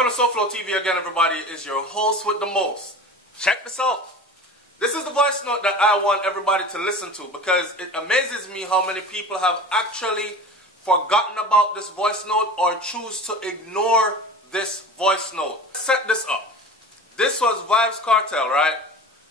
Welcome to SouFLoTV again, everybody. It's your host with the most. Check this out. This is the voice note that I want everybody to listen to because it amazes me how many people have actually forgotten about this voice note or choose to ignore this voice note. Set this up. This was Vybz Kartel, right?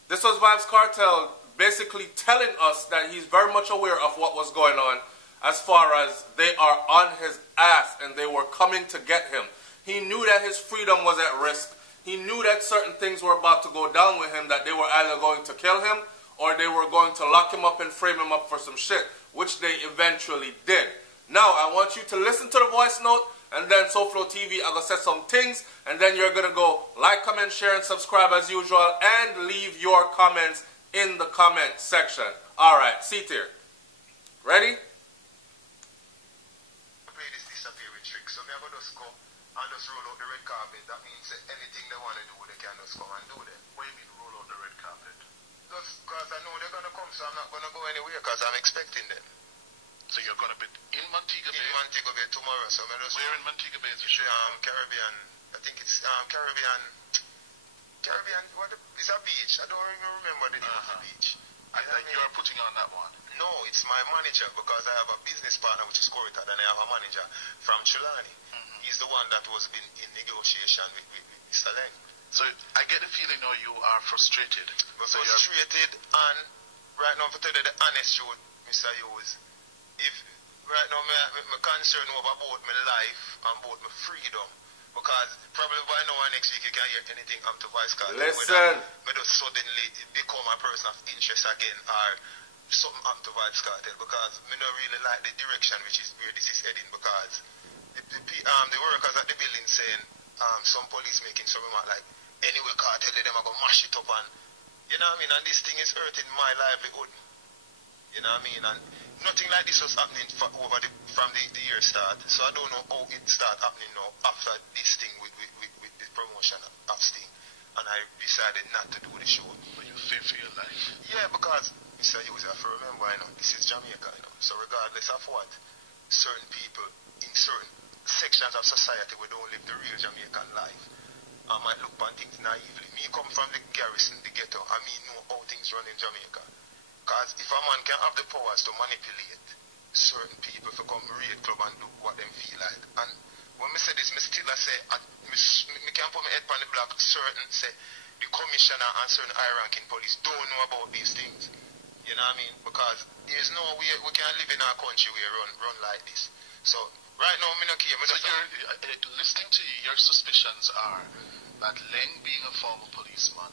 This was Vybz Kartel basically telling us that he's very much aware of what was going on as far as they are on his ass and they were coming to get him. He knew that his freedom was at risk. He knew that certain things were about to go down with him, that they were either going to kill him or they were going to lock him up and frame him up for some shit, which they eventually did. Now, I want you to listen to the voice note, and then SouFLoTV, I'm going to say some things, and then you're going to go like, comment, share, and subscribe as usual, and leave your comments in the comment section. Alright, see here. Ready? Play this disappearing trick, so me I go just go and just roll out the red carpet. That means that anything they want to do, they can just come and do them. What do you mean roll out the red carpet? Just because I know they're going to come, so I'm not going to go anywhere because I'm expecting them. So you're going to be in Montego Bay? In Montego Bay tomorrow. So where in Montego Bay is it? Caribbean. I think it's Caribbean. What is a beach? I don't even remember the name of the beach. I think you're putting on that one. No, it's my manager because I have a business partner which is Corita, and I have a manager from Chilani. He's the one that was in negotiation with Mr. Leng. So I get the feeling now you are frustrated. Frustrated, and right now, to tell you the honest truth, Mr. Hughes, if right now my concern over both my life and both my freedom, because probably by now or next week you can't hear anything up to Vybz Kartel. Listen. Me just suddenly become a person of interest again or something up to Vybz Kartel because me don't really like the direction which is where this is heading because the workers at the building saying some police making some remark like anyway Kartel them are gonna mash it up and you know what I mean, and this thing is hurting my livelihood. You know what I mean? And nothing like this was happening from the year start. So I don't know how it started happening now after this thing with the promotion of Sting. And I decided not to do the show. But you fear for your life? Yeah, because Mr. Hughes, I have to remember, this is Jamaica, So regardless of what, certain people in certain sections of society we don't live the real Jamaican life. I might look upon things naively. Me come from the garrison, the ghetto, and me know how things run in Jamaica. Because if a man can have the powers to manipulate certain people to come raid club and do what them feel like. And when I say this, I still say, I can't put my head on the block, certain say, the commissioner and certain high-ranking police don't know about these things. You know what I mean? Because there's no way we can live in our country where run like this. So, right now, I'm not care. Listening to you, your suspicions are that Leng being a former policeman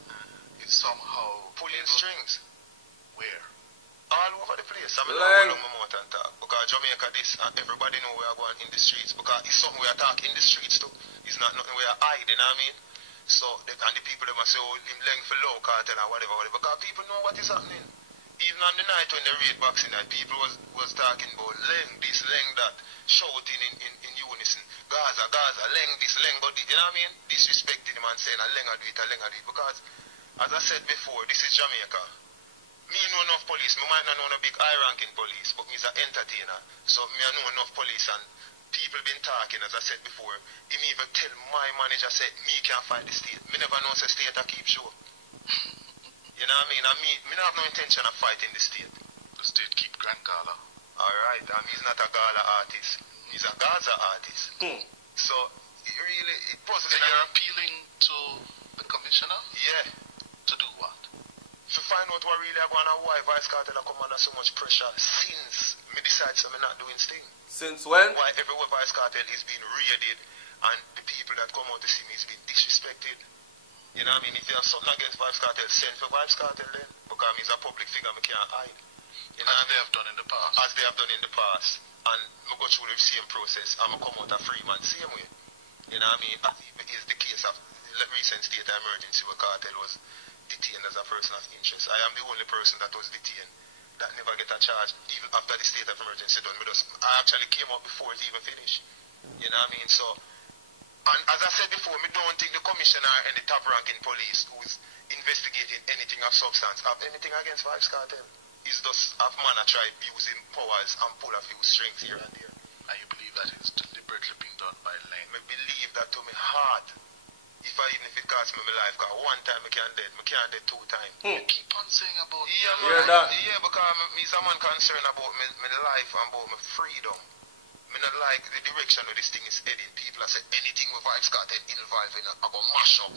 is somehow pulling strings. Where? All over the place. I'm not going to mouth and talk. Because Jamaica this, and everybody know we are going in the streets. Because it's something we are talking in the streets too. It's not nothing we are hiding, you know what I mean? So, and the people that must say, oh, him Leng for low cartel or whatever. Because people know what is happening. Even on the night when they raid boxing night, people was talking about Leng this, Leng that, shouting in unison. Gaza, Leng this, Leng but you know what I mean? Disrespecting him and saying, Leng do it, Leng do it. Because, as I said before, this is Jamaica. Me know enough police. Me might not know no big high-ranking police, but me's an entertainer. So me I know enough police and people been talking, as I said before. Him even tell my manager said me can't fight the state. Me never know say state I keep show. You know what I mean? And me not have no intention of fighting the state. The state keep Grand Gala. Alright, and he's not a Gala artist. He's a Gaza artist. So it puzzles me. So you're appealing to the commissioner? Yeah. To do what? To find out what really going on, why Vybz Kartel come under so much pressure since me decide so me not doing Sting. Since when? Why everywhere Vybz Kartel is being raided and the people that come out to see me is being disrespected. You know what I mean? If you have something against Vybz Kartel, send for Vybz Kartel then. Because he's a public figure, me can't hide. You know as they have done in the past. As they have done in the past. And me go through the same process and me come out a free man same way. You know what I mean? As it is the case of the recent state of emergency where Kartel was detained as a person of interest. I am the only person that was detained that never get a charge even after the state of emergency done with us. I actually came out before it even finished. You know what I mean? So, and as I said before, I don't think the commissioner and the top ranking police who is investigating anything of substance have anything against Vybz Kartel. It's just a man that tried using powers and pull a few strings here and there. And you believe that is deliberately being done by Lane? I believe that to me heart. Even if it costs me my life, because one time I can't dead 2 times. You keep on saying about Yeah, because me someone concerned about my life and about my freedom. I not like the direction of this thing is heading. People are saying anything with Vybz Kartel involved in it, I go mash up.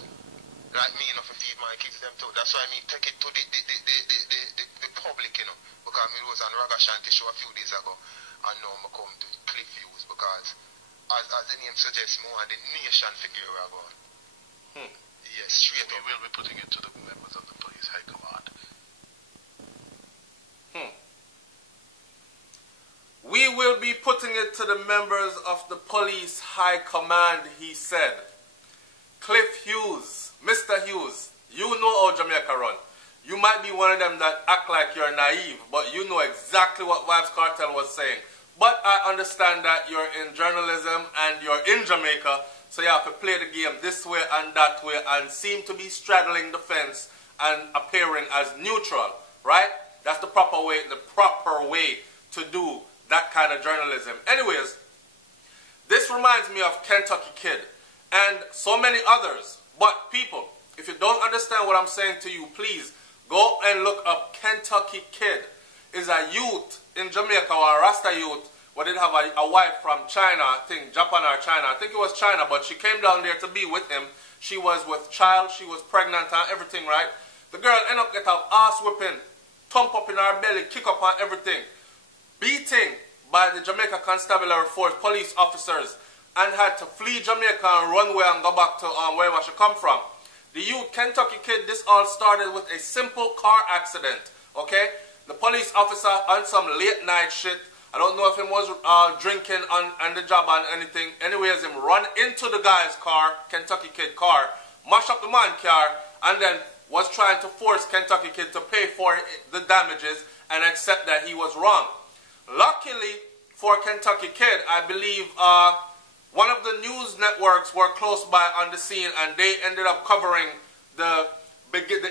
Like me, enough to feed my kids them too. That's why me take it to the public, you know. Because me was on Raga Shanti show a few days ago, and now I come to Cliff Views because as the name suggests, more on the nation figure we're going. Yes, straight up. We will be putting it to the members of the police high command. We will be putting it to the members of the police high command, he said. Cliff Hughes, Mr. Hughes, you know how Jamaica run. You might be one of them that act like you're naive, but you know exactly what Vybz Kartel was saying. But I understand that you're in journalism and you're in Jamaica, so you have to play the game this way and that way and seem to be straddling the fence and appearing as neutral, right? That's the proper way to do that kind of journalism. Anyways, this reminds me of Kentucky Kid and so many others. But people, if you don't understand what I'm saying to you, please go and look up Kentucky Kid. Is a youth in Jamaica, or a Rasta youth, but did have a wife from China, I think Japan or China. I think it was China, but she came down there to be with him. She was with child, she was pregnant and everything, right? The girl ended up getting her ass whipping, thump up in her belly, kick up on everything. Beating by the Jamaica Constabulary Force police officers, and had to flee Jamaica and run away and go back to wherever she come from. The youth Kentucky Kid, this all started with a simple car accident, okay? The police officer on some late night shit, I don't know if he was drinking on the job and anything. Anyways, him run into the guy's car, Kentucky Kid car, mash up the man car, and then was trying to force Kentucky Kid to pay for the damages and accept that he was wrong. Luckily for Kentucky Kid, I believe one of the news networks were close by on the scene, and they ended up covering the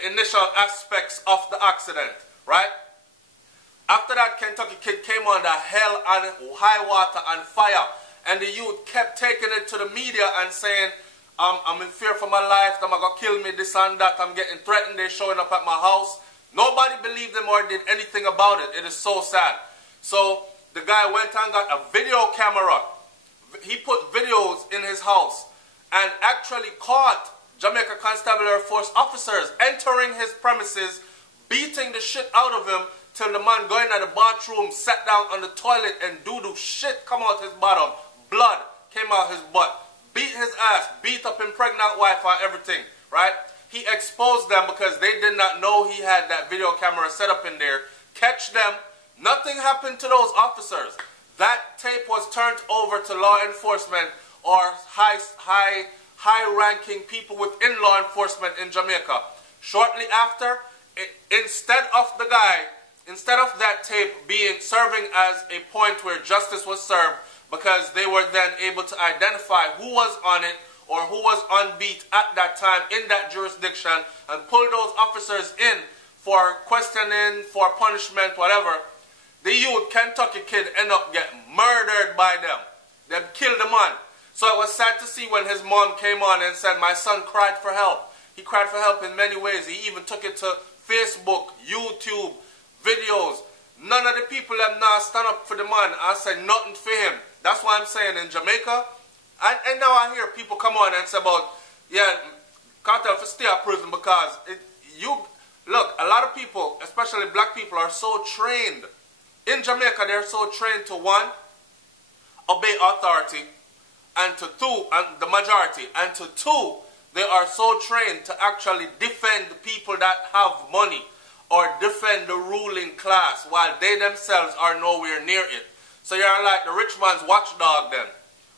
initial aspects of the accident, right? After that, Kentucky Kid came under hell and high water and fire, and the youth kept taking it to the media and saying, I'm in fear for my life, they're going to kill me, this and that, I'm getting threatened, they're showing up at my house. Nobody believed them or did anything about it. It is so sad. So the guy went and got a video camera. He put videos in his house and actually caught Jamaica Constabulary Force officers entering his premises, beating the shit out of him till the man going to the bathroom, sat down on the toilet, and doo-doo shit come out his bottom. Blood came out his butt. Beat his ass, beat up his pregnant wife and everything, right? He exposed them because they did not know he had that video camera set up in there. Catch them. Nothing happened to those officers. That tape was turned over to law enforcement or high-ranking people within law enforcement in Jamaica. Shortly after, instead of that tape serving as a point where justice was served, because they were then able to identify who was on it or who was on beat at that time in that jurisdiction and pull those officers in for questioning, for punishment, whatever, the youth Kentucky Kid ended up getting murdered by them. They killed the man. So it was sad to see when his mom came on and said, my son cried for help. He cried for help in many ways. He even took it to Facebook, YouTube, videos. None of the people that now stand up for the man. I said nothing for him. That's why I'm saying in Jamaica, and now I hear people come on and say about, yeah, Kartel for stay at prison because look, a lot of people, especially black people, are so trained. In Jamaica, they're so trained to, one, obey authority, and to two, and the majority, and to two, they are so trained to actually defend people that have money or defend the ruling class while they themselves are nowhere near it. So you're like the rich man's watchdog then,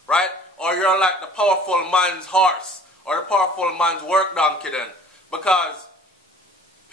right? Or you're like the powerful man's horse or the powerful man's work donkey then. Because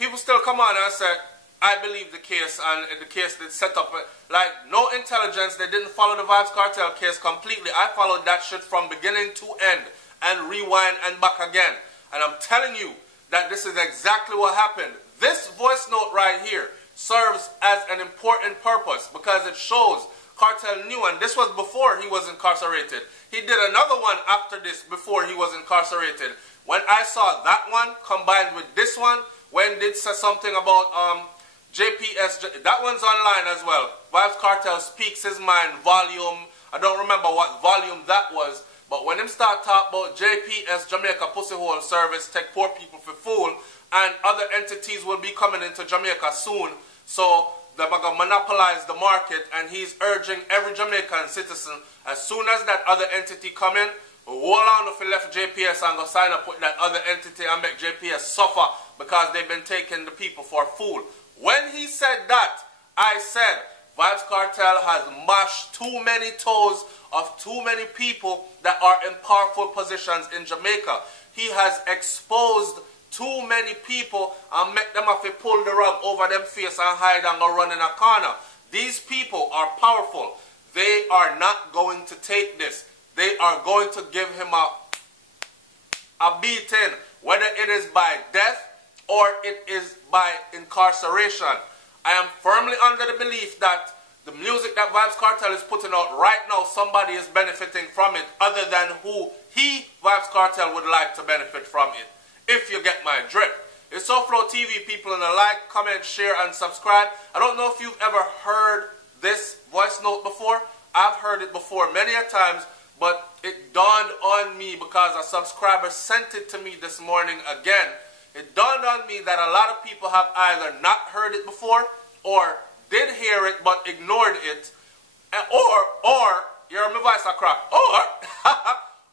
people still come on and say, I believe the case, and the case that set up, like no intelligence, they didn't follow the Vybz Kartel case completely. I followed that shit from beginning to end and rewind and back again. And I'm telling you that this is exactly what happened. This voice note right here serves as an important purpose because it shows Kartel knew, and this was before he was incarcerated. He did another one after this before he was incarcerated. When I saw that one combined with this one, when did say something about JPS, that one's online as well. Vybz Kartel Speaks His Mind, volume, I don't remember what volume that was, but when him start talk about JPS, Jamaica Pussy Hole Service, take poor people for fool, and other entities will be coming into Jamaica soon, so they're going to monopolize the market, and he's urging every Jamaican citizen, as soon as that other entity come in, hold on if he left JPS and go sign up with that other entity and make JPS suffer because they've been taking the people for a fool. When he said that, I said, Vybz Kartel has mashed too many toes of too many people that are in powerful positions in Jamaica. He has exposed too many people and make them have to pull the rug over them face and hide and go run in a corner. These people are powerful. They are not going to take this. They are going to give him a beating, whether it is by death or it is by incarceration. I am firmly under the belief that the music that Vybz Kartel is putting out right now, somebody is benefiting from it other than who Vybz Kartel, would like to benefit from it. If you get my drift. It's SouFLoTV, people, and like, comment, share, and subscribe. I don't know if you've ever heard this voice note before. I've heard it before many a times, but it dawned on me because a subscriber sent it to me this morning again. It dawned on me that a lot of people have either not heard it before or did hear it but ignored it, or you hear my voice a crack,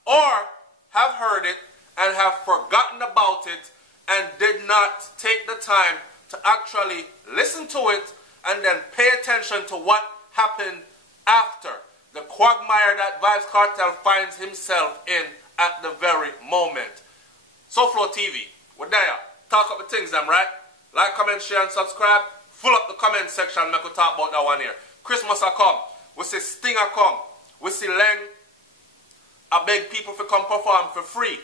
or have heard it and have forgotten about it and did not take the time to actually listen to it and then pay attention to what happened after. The quagmire that Vybz Kartel finds himself in at the very moment. SouFLoTV, we're there. Talk up the things, them, right? Like, comment, share, and subscribe. Full up the comment section, make we talk about that one here. Christmas a come. We see Sting a come. We see Leng. I beg people to come perform for free.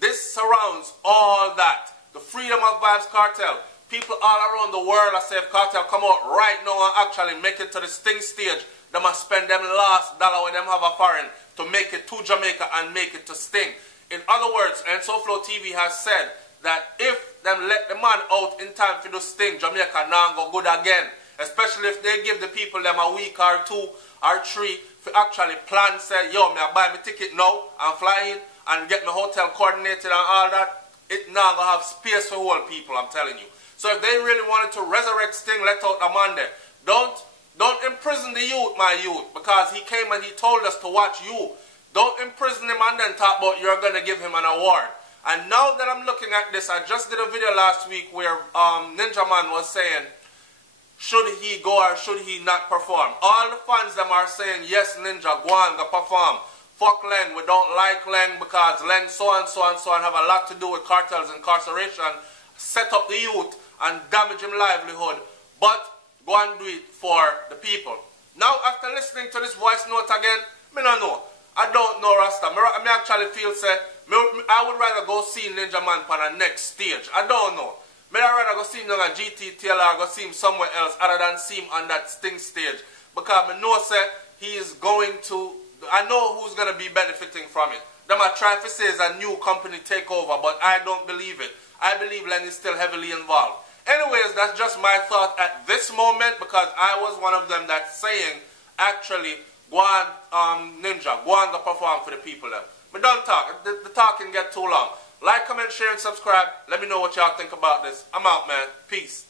This surrounds all that. The freedom of Vybz Kartel. People all around the world are saying if Kartel come out right now and actually make it to the Sting stage, they must spend them last dollar when them have a foreign to make it to Jamaica and make it to Sting. In other words, and SouFLoTV has said that if them let the man out in time for the Sting, Jamaica now go good again. Especially if they give the people them a week or 2 or 3 to actually plan, say, yo, me I buy my ticket now and fly in and get my hotel coordinated and all that. It now gonna have space for whole people, I'm telling you. So if they really wanted to resurrect Sting, let out the man there. Don't imprison the youth, my youth, because he came and he told us to watch you. Don't imprison him and then talk about you're going to give him an award. And now that I'm looking at this, I just did a video last week where Ninja Man was saying, should he go or should he not perform? All the fans them are saying, yes, Ninja, go on, go perform. Fuck Leng, we don't like Leng because Leng so and so and so and have a lot to do with Kartel's incarceration, set up the youth and damage him livelihood. But go and do it for the people. Now, after listening to this voice note again, me don't know. I don't know Rasta. Me actually feel say, I would rather go see Ninja Man on the next stage. I don't know. Me I'd rather go see him on a GT Taylor or go see him somewhere else other than see him on that Sting stage. Because me know say he is going to, I know who's going to be benefiting from it. Them are trying to say it's a new company takeover, but I don't believe it. I believe Leng is still heavily involved. Anyways, that's just my thought at this moment because I was one of them that's saying, actually, go on, Ninja, go on, go perform for the people there. But don't talk. The talk can get too long. Like, comment, share, and subscribe. Let me know what y'all think about this. I'm out, man. Peace.